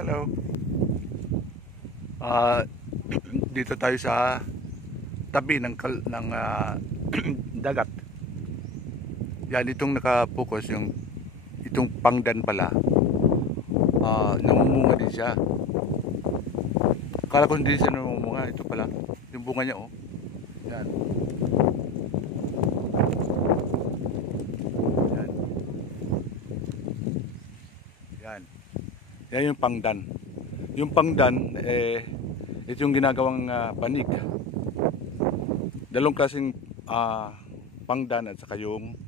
Hello. Ah, dito tayo sa tabi ng dagat. Yan itong nakapokus yung itong pangdan pala. Namumunga din siya. Akala ko hindi siya namumunga, ito pala. Yung bunga niya, oh. Yan. Yan. Yan. Yan yung pangdan. Yung pangdan, ito yung ginagawang panig. Dalawang klaseng pangdan at saka yung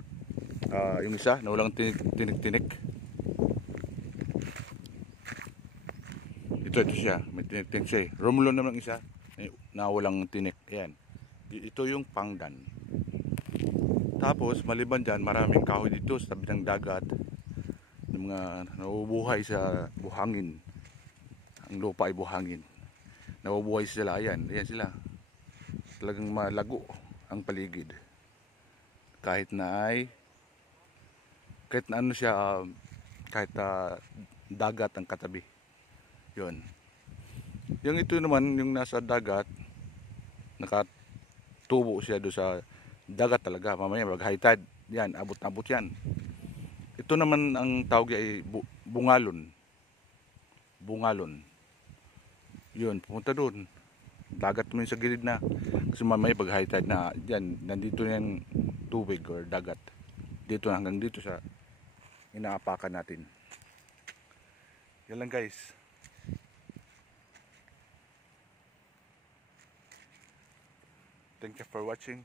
isa na walang tinik-tinik. Ito siya, may tinik-tinik siya. Romulo naman isa na walang tinik. Ayan. Ito yung pangdan. Tapos maliban dyan, maraming kahoy dito sa tabi ng dagat. Yung mga nabubuhay sa buhangin. Ang lupa ay buhangin. Nabubuhay sila, ayan sila. Talagang malago ang paligid. Kahit na ano siya, kahit dagat ang katabi. Yun. Yung ito naman, yung nasa dagat, nakatubo siya doon sa dagat talaga. Mamaya mag high tide, yan, abot-abot yan. Ito naman ang tawag ay bungalon. Bungalon. Yun, pumunta doon. Dagat mo sa gilid na. Kasi mamaya pag high tide na, yan, nandito yan tubig or dagat. Dito hanggang dito sa inaapakan natin. Yan lang guys. Thank you for watching.